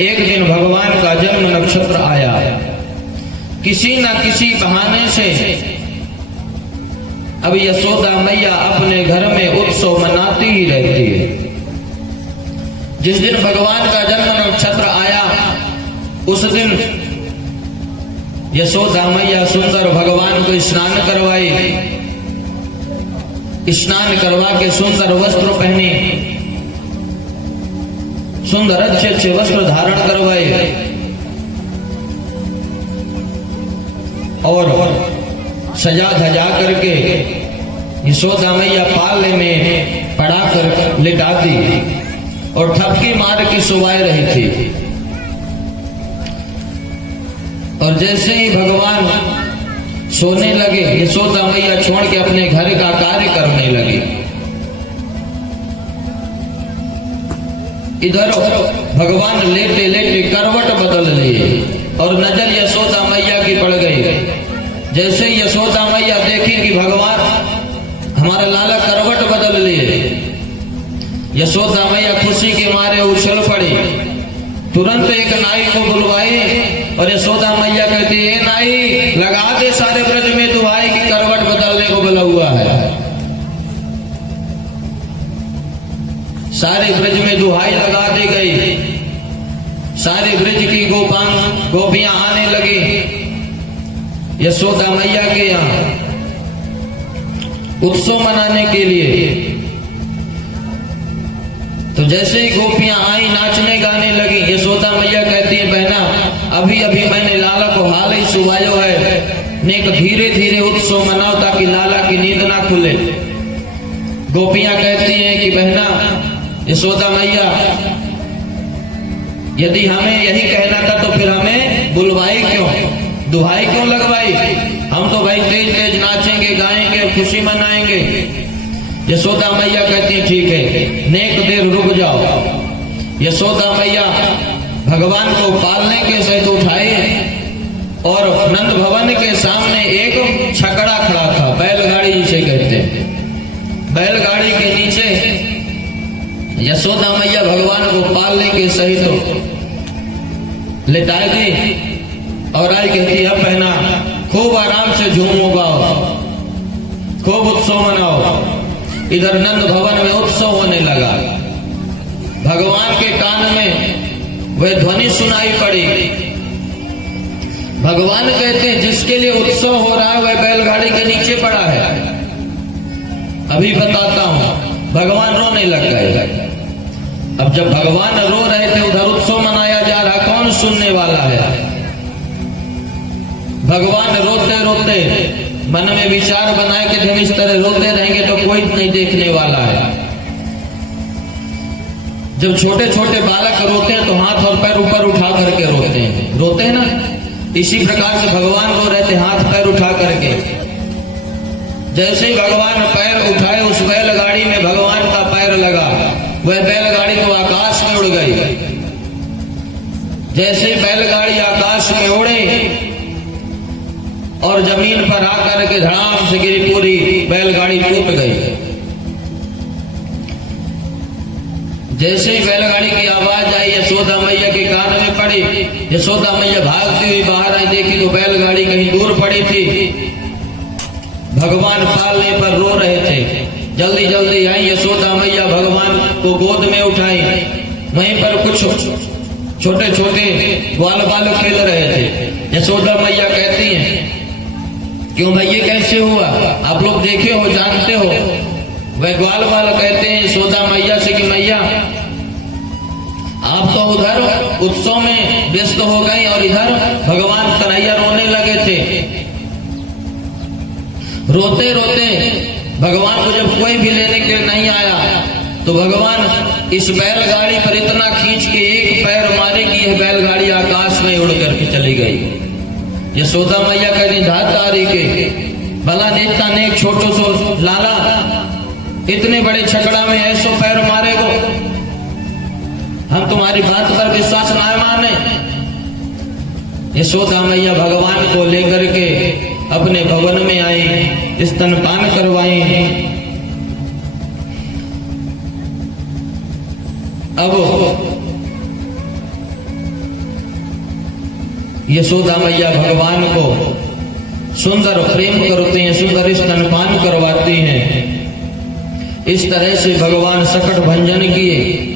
एक दिन भगवान का जन्म नक्षत्र आया। किसी न किसी बहाने से अब यशोदा मैया अपने घर में उत्सव मनाती ही रहती है। जिस दिन भगवान का जन्म नक्षत्र आया उस दिन यशोदा मैया सुंदर भगवान को स्नान करवाई। स्नान करवा के सुंदर वस्त्र पहने, सुंदर अच्छे अच्छे वस्त्र धारण करवाए और सजा धजा करके यशोदा मैया पाले में पड़ा कर लिटा दी और ठपकी मार के सुवाए रही थी। और जैसे ही भगवान सोने लगे यशोदा मैया छोड़ के अपने घर का कार्य करने लगी। इधर भगवान लेटे लेटे करवट बदल लिए और नजर यशोदा मैया की पड़ गई। जैसे ही यशोदा मैया देखी कि भगवान हमारा लाला करवट बदल लिए, यशोदा मैया खुशी के मारे उछल पड़ी। तुरंत एक नाई को बुलवाई और यशोदा मैया कहती है, नाई लगा दे सारे ब्रज में दुहाई की करवट बदलने को बोला हुआ है। सारे ब्रज में दुहाई लगा दी गई। सारे ब्रज की गोपियां आने लगी यशोदा मैया के यहाँ उत्सव मनाने के लिए। तो जैसे ही गोपियां आई नाचने गाने लगी, यशोदा मैया कहती है, बहना अभी अभी मैंने लाला को हाल ही सुवायो है, नेक धीरे धीरे उत्सव मनाओ ताकि लाला की नींद ना खुले। गोपियां कहती हैं कि बहना यशोदा मैया यदि हमें यही कहना था तो फिर हमें बुलवाई क्यों, दुहाई क्यों लगवाई? हम तो भाई तेज तेज नाचेंगे गाएंगे खुशी मनाएंगे। यशोदा मैया कहती है ठीक है, नेक देर रुक जाओ। यशोदा मैया भगवान को पालने के सहित उठाए और नंद भवन के सामने एक छकड़ा खड़ा था, बैलगाड़ी जिसे कहते हैं। बैलगाड़ी के नीचे यशोदा मैया भगवान को पालने के सहित लिटाए दी और आई कहती है, पहना खूब आराम से झूमो गाओ, खूब उत्सव मनाओ। इधर नंद भवन में उत्सव होने लगा। भगवान के कान में वह ध्वनि सुनाई पड़ी। भगवान कहते हैं जिसके लिए उत्सव हो रहा है वह बैलगाड़ी के नीचे पड़ा है। अभी बताता हूं। भगवान रोने लग गए। अब जब भगवान रो रहे थे उधर उत्सव मनाया जा रहा, कौन सुनने वाला है? भगवान रोते रोते मन में विचार बनाए कि हम इस तरह रोते रहेंगे तो कोई नहीं देखने वाला है। जब छोटे छोटे बालक रोते हैं तो हाथ और पैर ऊपर उठा करके रोते हैं ना, इसी प्रकार से भगवान रो रहे थे हाथ पैर उठा करके। जैसे ही भगवान पैर उठाए उस बैलगाड़ी में भगवान का पैर लगा, वह बैलगाड़ी तो आकाश में उड़ गई। जैसे ही बैलगाड़ी आकाश में उड़े और जमीन पर आकर के धड़ाम से गिरी, पूरी बैलगाड़ी टूट गई। जैसे ही बैलगाड़ी की आवाज आई यशोदा मैया के कान में पड़ी। यशोदा मैया भागती हुई बाहर आई, देखी तो बैलगाड़ी कहीं दूर पड़ी थी। भगवान पालने पर रो रहे थे। जल्दी जल्दी आई यशोदा मैया, भगवान को गोद में उठाई। वहीं पर कुछ छोटे छोटे ग्वाल बालक खेल रहे थे। यशोदा मैया कहती हैं, क्यों भाई ये कैसे हुआ? आप लोग देखे हो, जानते हो? वह ग्वाल बालक कहते हैं यशोदा मैया से कि मैया आप तो उधर उत्सव में व्यस्त हो गई और इधर भगवान कन्हैया रोने लगे थे। रोते रोते भगवान को जब कोई भी लेने के लिए नहीं आया तो भगवान इस बैलगाड़ी पर इतना खींच के एक पैर मारे कि यह बैलगाड़ी आकाश में उड़ करके चली गई। यशोदा मैया कहती धातारी के भला नेता ने एक छोटो सो लाला इतने बड़े छकड़ा में ऐसो पैर मारे को, हम तुम्हारी बात पर विश्वास ना माने। यशोदा मैया भगवान को लेकर के अपने भवन में आई, स्तनपान करवाई। अब यशोदा मैया भगवान को सुंदर प्रेम करते हैं, सुंदर स्तनपान करवाती हैं। इस तरह से भगवान सकट भंजन किए